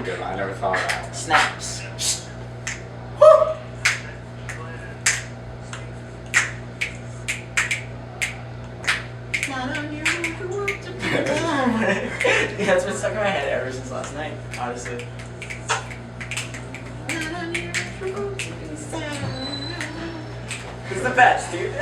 a good one. I never thought of that. Snaps. Woo! Yeah, that's been stuck in my head ever since last night, honestly. It's the best, dude.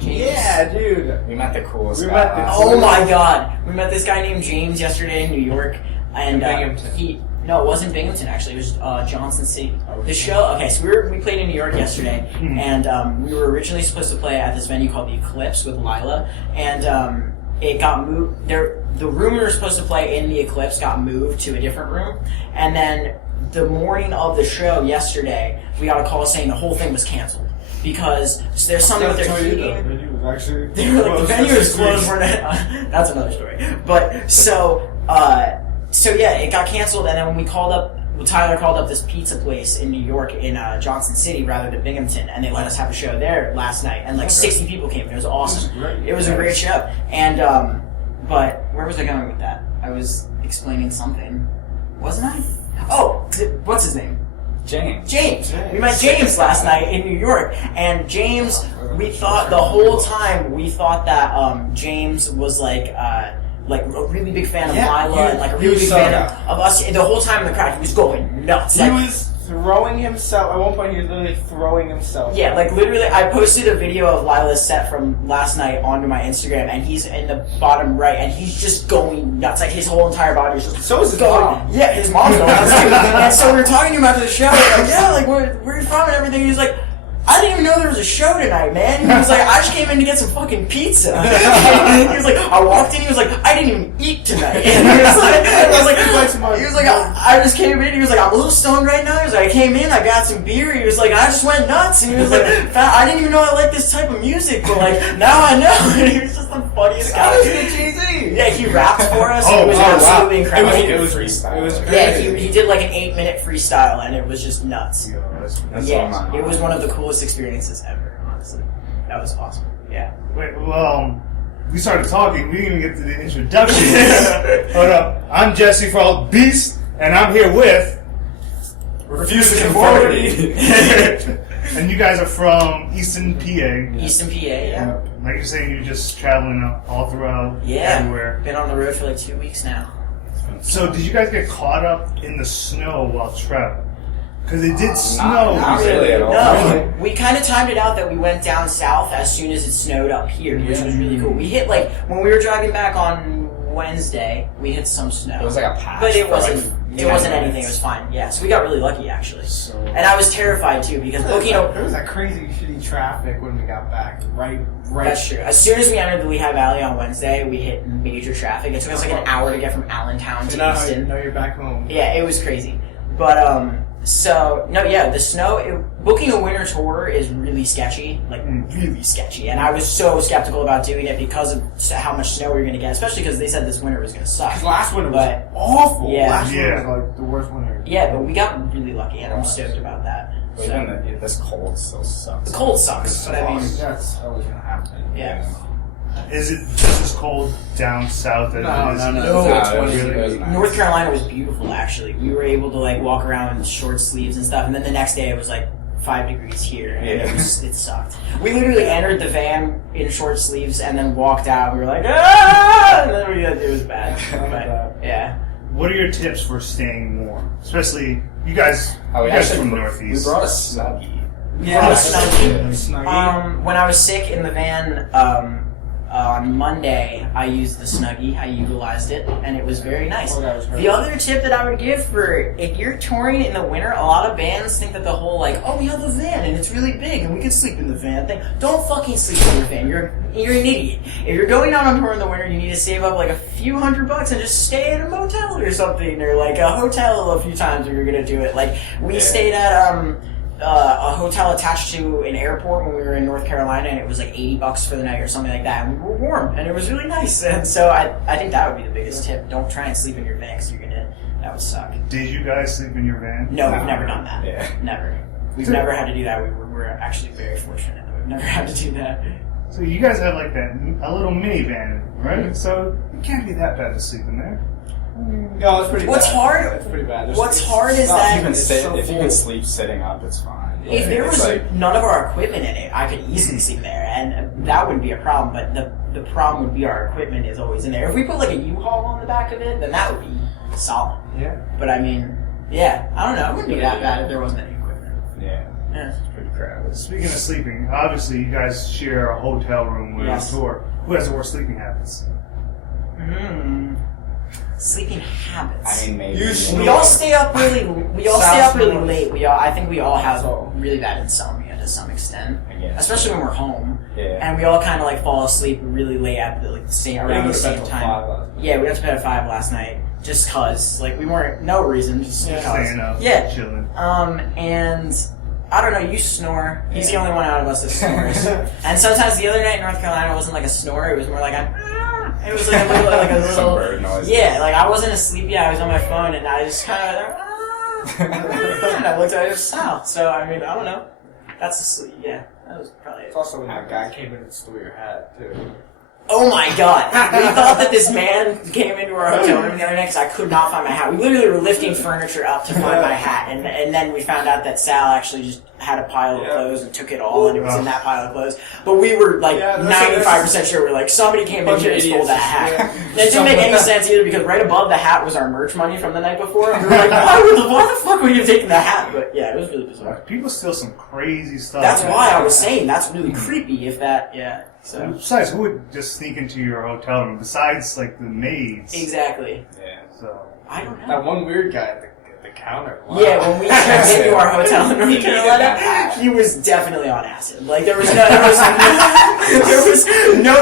Yeah, dude. We met the coolest We guy. met the last Oh week. my god. We met this guy named James yesterday in New York. And Binghamton. no, it wasn't Binghamton actually, it was Johnson City. The show, okay, so we played in New York yesterday, and we were originally supposed to play at this venue called the Eclipse with Lila, and it got moved. The room we were supposed to play in the Eclipse got moved to a different room, and then the morning of the show yesterday, we got a call saying the whole thing was canceled. Because there's something with their heating. They were like, the venue is closed. That's another story. But so yeah, it got canceled, and then when we called up, Tyler called up this pizza place in New York in Johnson City rather than Binghamton, and they let us have a show there last night, and like 60 people came. It was awesome. It was a great show. And but where was I going with that? I was explaining something, wasn't I? Oh, what's his name? James. We met James last night in New York, and James, we thought the whole time that James was like a really big fan of Lila and like a really big fan of us. The whole time in the crowd, he was going nuts. He was throwing himself. At one point, he was literally throwing himself. Yeah, like literally, I posted a video of Lila's set from last night onto my Instagram, and he's in the bottom right, and he's just going nuts. Like his whole entire body is just So is his going. mom. Yeah, his mom's going nuts too. And so we were talking to him after the show. We were like, yeah, like where are you from and everything. He was like, I didn't even know there was a show tonight, man. He was like, I just came in to get some fucking pizza. He was like, I walked in. He was like, I didn't even eat tonight. And he was like, I just came in. He was like, I'm a little stoned right now. He was like, I came in, I got some beer. He was like, I just went nuts. And he was like, I didn't even know I liked this type of music, but like now I know. And he was just the funniest guy. Yeah, he rapped for us. It was absolutely incredible. It was freestyle. It was Yeah, he did like an 8-minute freestyle, and it was just nuts. That's Yeah, it was one of the coolest experiences ever, honestly. That was awesome. Yeah. Wait, well, we started talking. We didn't even get to the introduction. Hold up. I'm Jesse Frog Beast, and I'm here with Refuse to Conformity. and you guys are from Easton, PA. Easton, PA, yeah. Like you're saying, you're just traveling all throughout Yeah. everywhere. Been on the road for like 2 weeks now. So, did you guys get caught up in the snow while traveling? Because it did snow. Not really at all. No, we kind of timed it out that we went down south as soon as it snowed up here, which was really cool. We hit like, when we were driving back on Wednesday, we hit some snow. It was like a patch. But it for, wasn't. like, It wasn't 10 anything. It minutes. was fine. Yeah, so we got really lucky actually. So, And I was terrified too because you know. There was that crazy shitty traffic when we got back. Right. That's true. As soon as we entered the Lehigh Valley on Wednesday, we hit major traffic. It took us like an hour to get from Allentown to Easton. Now you're back home. Yeah, it was crazy. But so no, yeah, the snow. Booking a winter tour is really sketchy, like really sketchy. And I was so skeptical about doing it because of how much snow we were going to get, especially because they said this winter was going to suck. Because last winter was But- awful. Yeah. Last winter was like the worst winter. Yeah, but we got really lucky, and I'm stoked about that. but So, even this cold still sucks. the cold sucks, but I mean, That's always gonna happen. yeah. Is it just as cold down south as it is? No, it was nice. North Carolina was beautiful, actually. We were able to like walk around in short sleeves and stuff, and then the next day it was like 5 degrees here, and it sucked. We literally entered the van in short sleeves and then walked out. We were like, ah! And then it was bad. But, yeah. What are your tips for staying warm? Especially, you guys Oh, we you guys actually from the we Northeast. brought a snuggie. Yeah, snuggie. Snuggie. When I was sick in the van, on Monday, I used the Snuggie. I utilized it, and it was very nice. Oh, that was great. The other tip that I would give for if you're touring in the winter, a lot of bands think that the whole like, oh, we have a van and it's really big and we can sleep in the van thing. Don't fucking sleep in your van. You're an idiot. If you're going out on tour in the winter, you need to save up like a few $100 and just stay at a motel or something, or like a hotel a few times if you're gonna do it. Like we stayed at a hotel attached to an airport when we were in North Carolina, and it was like $80 for the night or something like that, and we were warm, and it was really nice. And so I think that would be the biggest tip. Don't try and sleep in your van, because that would suck. Did you guys sleep in your van? No, we've never done that. Yeah. Never. We've never had to do that. We're actually very fortunate that we've never had to do that. So you guys have like a little minivan, right? So it can't be that bad to sleep in there. No, it's pretty What's bad. hard- It's pretty bad. What's hard is that If you can sleep sitting up, it's fine. if there It's was like, none of our equipment in it, I could easily sleep there, and that wouldn't be a problem. But the problem would be our equipment is always in there. If we put like a U-Haul on the back of it, then that would be solid. Yeah. But I mean, yeah, I don't know. It wouldn't be that bad if there wasn't any equipment. yeah, Yeah. it's pretty crowded. Speaking of sleeping, obviously you guys share a hotel room with Yes. a tour. Who has the worst sleeping habits? Sleeping habits. I mean, maybe. You We all stay up really. We all stay up really Sounds late. I think we all have really bad insomnia to some extent, I guess. especially when we're home. Yeah. And we all kind of like fall asleep really late at the same around the same time. Yeah, we went to bed at 5 last night just cause we weren't no reason just because. Staying up, Yeah. chilling. And I don't know. You snore. He's the only one out of us that snores. And sometimes the other night in North Carolina it wasn't like a snore. It was more like it was like a little Some bird noise. Yeah, like I wasn't asleep yet. I was on my phone and I just kind of and I looked at it south. So I mean, I don't know. That's asleep. Yeah, that was probably it. It's also when that guy came in and stole your hat, too. Oh my god. We thought that this man came into our hotel room the other night because I could not find my hat. We literally were lifting furniture up to find my hat, and then we found out that Sal actually just had a pile of clothes and took it all, and it was in that pile of clothes. But we were like 95% sure. We're like, somebody came in here and stole that hat. That didn't make any sense either because right above the hat was our merch money from the night before. And we were like, why the fuck would you have taken the hat? But yeah, it was really bizarre. People steal some crazy stuff. That's why I was saying that's really creepy if that, yeah. So. Besides, who would just sneak into your hotel room besides like the maids? Exactly. Yeah. So I don't know. That one weird guy at the counter. Wow. Yeah, when we checked into our hotel in North Carolina, he was definitely on acid. Like there was no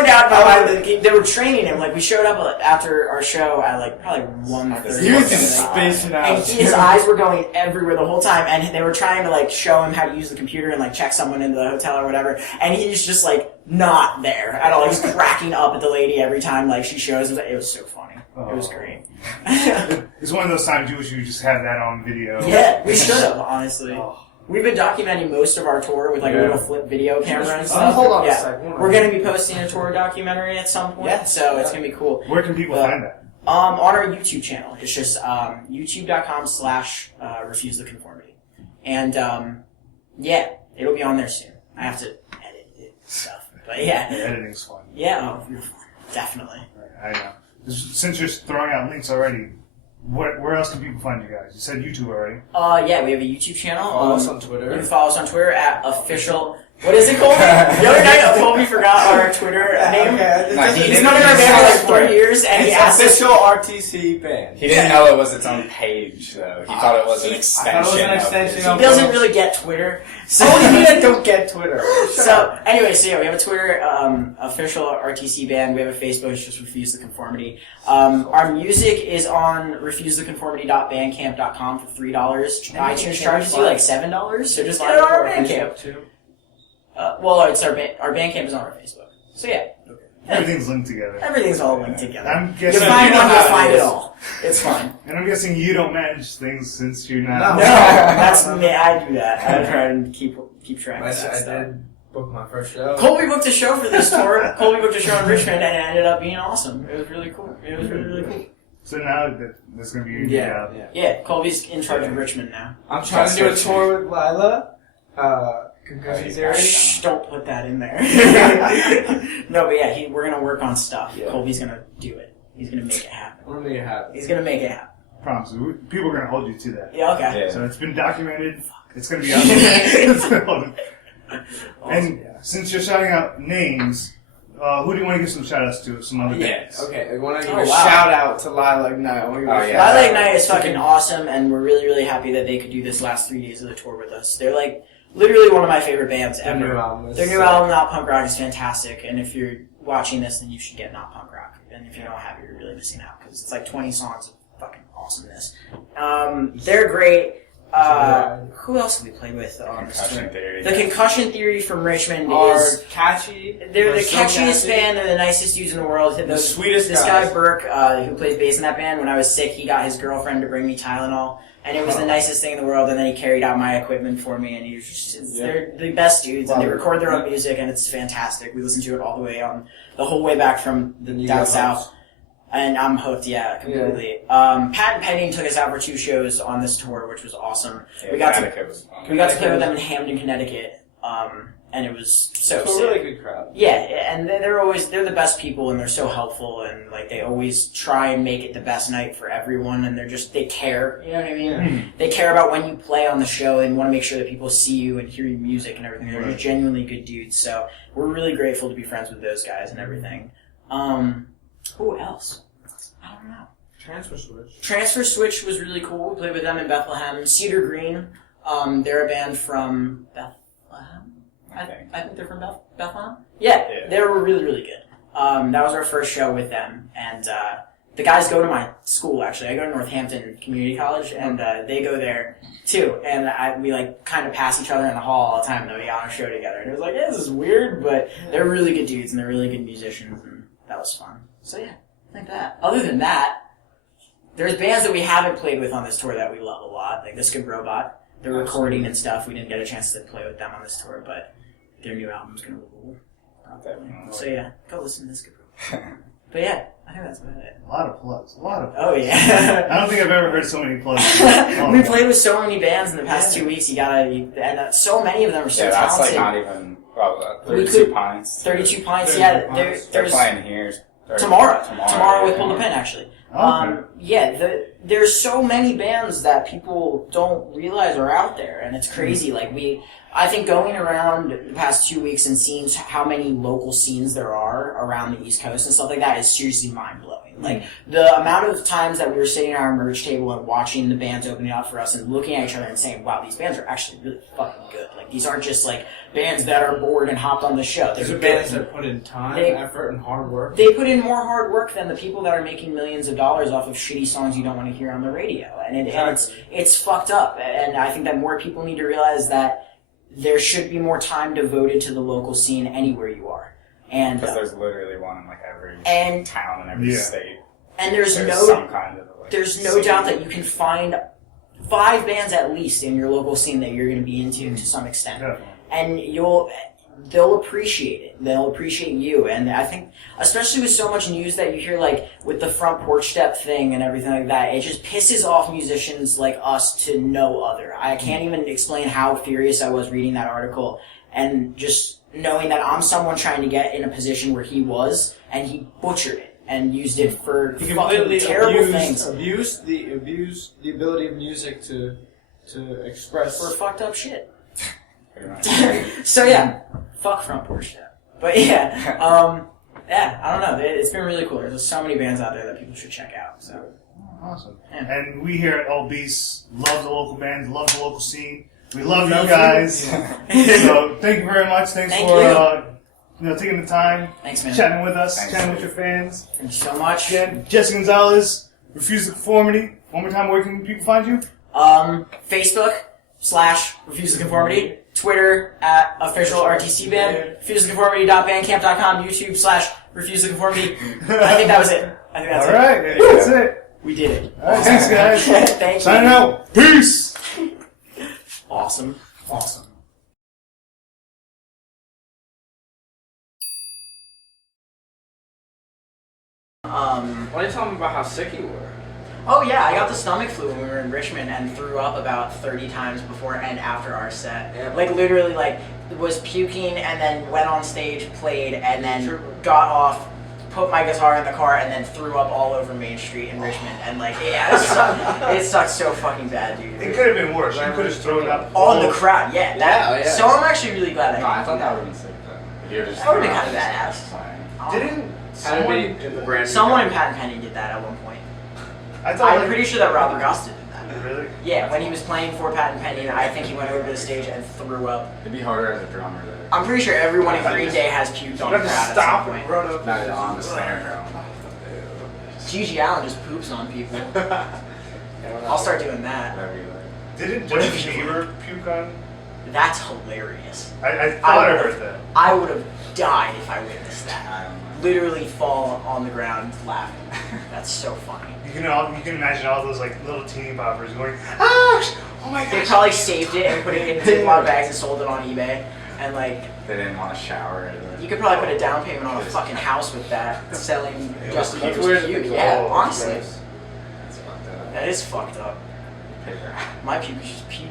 doubt about it. They were training him. Like we showed up after our show at like probably 1:30. He was just spacing out. And his eyes were going everywhere the whole time, and they were trying to like show him how to use the computer and like check someone into the hotel or whatever. And he's just like not there at all. He's cracking up at the lady every time like she shows him. It was so funny. It was great. it's one of those times you wish you just had that on video. Yeah, we should have, honestly. We've been documenting most of our tour with like a little flip video camera and stuff. Hold on a yeah. second. We're going to be posting a tour documentary at some point, so it's going to be cool. Where can people find that? On our YouTube channel. It's just youtube.com/refuse the conformity. And yeah, it'll be on there soon. I have to edit it and stuff. But yeah. The editing's fun. Yeah, definitely. I know. Since you're throwing out links already, where else can people find you guys? You said YouTube already. Yeah, we have a YouTube channel. Follow us on Twitter. You can follow us on Twitter at official. What is it, Colby? The other night, Colby forgot our Twitter name. He's known our band for like 3 years, and he asked us. Official RTC band. He didn't know it was its own page, though. He thought it was an extension. He doesn't really get Twitter. So What do you mean I don't get Twitter? So anyway, we have a Twitter, official RTC band. We have a Facebook. It's just Refuse the Conformity. Our music is on refusetheconformity.bandcamp.com for $3. iTunes charges you like $7, so just get it on our Bandcamp. Well, it's our Bandcamp is on our Facebook. So yeah. Everything's linked together. Everything's all linked together. I'm You guessing find one, you'll find it it is. all. It's fine. And I'm guessing you don't manage things since you're not. No, that's me. I do that. I try and keep track of that I stuff. did book my first show. Colby booked a show for this tour. Colby booked a show in Richmond, and it ended up being awesome. It was really cool. It was really, really cool. So now that's going to be your job. Yeah, Colby's in charge of Richmond now. I'm trying to do a tour with Lila. Concussion theory. Shh, don't put that in there. No, but yeah, we're gonna work on stuff. Yeah. Colby's gonna do it. He's gonna make it happen. I'm gonna make it happen. He's gonna make it happen. Promise. People are going to hold you to that. Yeah, okay. Yeah. So it's been documented. It's going to be out there. And since you're shouting out names, who do you want to give some shout outs to? Some other bands? Okay, I want to give Oh, a wow. shout out to Lila Ignite. I wanna give a shout out. Lilac Night is fucking awesome, and we're really, really happy that they could do this last 3 days of the tour with us. They're like literally one of my favorite bands Their ever. new album is Their new sick. album, Not Punk Rock, is fantastic, and if you're watching this, then you should get Not Punk Rock. And if you don't have it, you're really missing out, because it's like 20 songs of fucking awesomeness. They're great. Who else have we played with on this Concussion tour? Theory. The Concussion Theory from Richmond Are is catchy. they're the so catchiest catchy. band. They're the nicest dudes in the world. The sweetest This guys. guy Burke, who plays bass in that band, when I was sick, he got his girlfriend to bring me Tylenol, and it was the nicest thing in the world. And then he carried out my equipment for me, and he was just, they're the best dudes, and they record their own music, and it's fantastic. We listened to it all the way the whole way back from down south. And I'm hooked, yeah, completely. Pat and Penny took us out for 2 shows on this tour, which was awesome. Yeah, we got Connecticut was fun. to play with them in Hamden, Connecticut, and it was so It's a sick. really good crowd. Yeah, and they're the best people, and they're so helpful, and like they always try and make it the best night for everyone, and they care, you know what I mean? They care about when you play on the show, and want to make sure that people see you and hear your music and everything. They're just genuinely good dudes, so we're really grateful to be friends with those guys and everything. Who else? I don't know. Transfer Switch was really cool. We played with them in Bethlehem. Cedar Green, they're a band from Bethlehem. I think they're from Bethlehem. Yeah, they were really, really good. That was our first show with them, and the guys go to my school. Actually, I go to Northampton Community College, and they go there too. And we like kind of pass each other in the hall all the time. Though we got on a show together, and it was like, this is weird, but they're really good dudes, and they're really good musicians, and that was fun. So yeah. Like that. Other than that, there's bands that we haven't played with on this tour that we love a lot, like This Good Robot. They're recording and stuff. We didn't get a chance to play with them on this tour, but their new album's gonna rule. So yeah, go listen to This Good Robot. But yeah, I think that's about it. A lot of plugs. Oh yeah. I don't think I've ever heard so many plugs. We played with so many bands in the past 2 weeks. And so many of them are so that's talented. like not even 32 pints. 32 pints. Yeah, They're there's playing here. Tomorrow with Pull the Pin, actually. Okay. There's so many bands that people don't realize are out there, and it's crazy. I think going around the past 2 weeks and seeing how many local scenes there are around the East Coast and stuff like that is seriously mind-blowing. Like, the amount of times that we were sitting at our merch table and watching the bands opening up for us and looking at each other and saying, wow, these bands are actually really fucking good. Like, these aren't just, like, bands that are bored and hopped on the show. These are bands that put in time, effort, and hard work. They put in more hard work than the people that are making millions of dollars off of shitty songs you don't want to hear on the radio. And it's fucked up. And I think that more people need to realize that there should be more time devoted to the local scene anywhere you are. And because there's literally one in like every town and every state. And there's no some kind of doubt that you can find 5 bands at least in your local scene that you're going to be into to some extent. And they'll appreciate it. They'll appreciate you. And I think, especially with so much news that you hear, like, with the front porch step thing and everything like that, it just pisses off musicians like us to no other. I can't even explain how furious I was reading that article and just knowing that I'm someone trying to get in a position where he was, and he butchered it and used it for fucking terrible things. Abuse the ability of music to express for fucked up shit. So yeah, fuck front porch step. But yeah, I don't know. It's been really cool. There's so many bands out there that people should check out. So awesome. Yeah. And we here at All Beasts love the local bands, love the local scene. We love you guys. So thank you very much. Thanks for taking the time, thanks, man, chatting with us, chatting with your fans. Thank you so much. Again, Jesse Gonzalez, Refuse the Conformity. One more time, where can people find you? Facebook /Refuse the Conformity. Twitter @official RTC band. RefuseTheConformity.bandcamp.com. YouTube /Refuse the Conformity. I think that was it. I think that's it. All right, that's it. We did it. All right, thanks, guys. Thank you. Signing out. Peace. Awesome. Why don't you tell me about how sick you were? Oh yeah, I got the stomach flu when we were in Richmond and threw up about 30 times before and after our set. Yeah. Like literally, like was puking and then went on stage, played, and then got off, put my guitar in the car, and then threw up all over Main Street in Richmond. And like, yeah, it sucked so fucking bad, dude. It could have been worse. You could have thrown up on the crowd. Yeah, yeah. So I'm actually really glad I thought that would have been sick though. That would have been kind of badass. Didn't someone in Pat and Penny did that at one point? I'm pretty sure that Robert Gosta did that. Really? Yeah, when he was playing for Pat and Penny, I think he went over to the stage and threw up. It'd be harder as a drummer though. I'm pretty sure everyone in Green Day has puked on the crowd at some point. Not on the snare drum. Gigi Allen just poops on people. I'll start doing that. That'd be like, Didn't What if Justin you- Bieber puke on? That's hilarious. I thought I would've- heard that. I would have died if I witnessed that. I don't know. Literally fall on the ground laughing. That's so funny. You can imagine all those like little teeny poppers going, ah! Oh my They gosh! probably saved it and put it in Ziploc bags and sold it on eBay. And like, They didn't want to shower. you could probably put a down payment on a fucking house with that, selling Justin That's Bieber's weird. puke. Yeah, Oh, honestly. gross. That's fucked up. That is fucked up. Paper. My puke is just puke.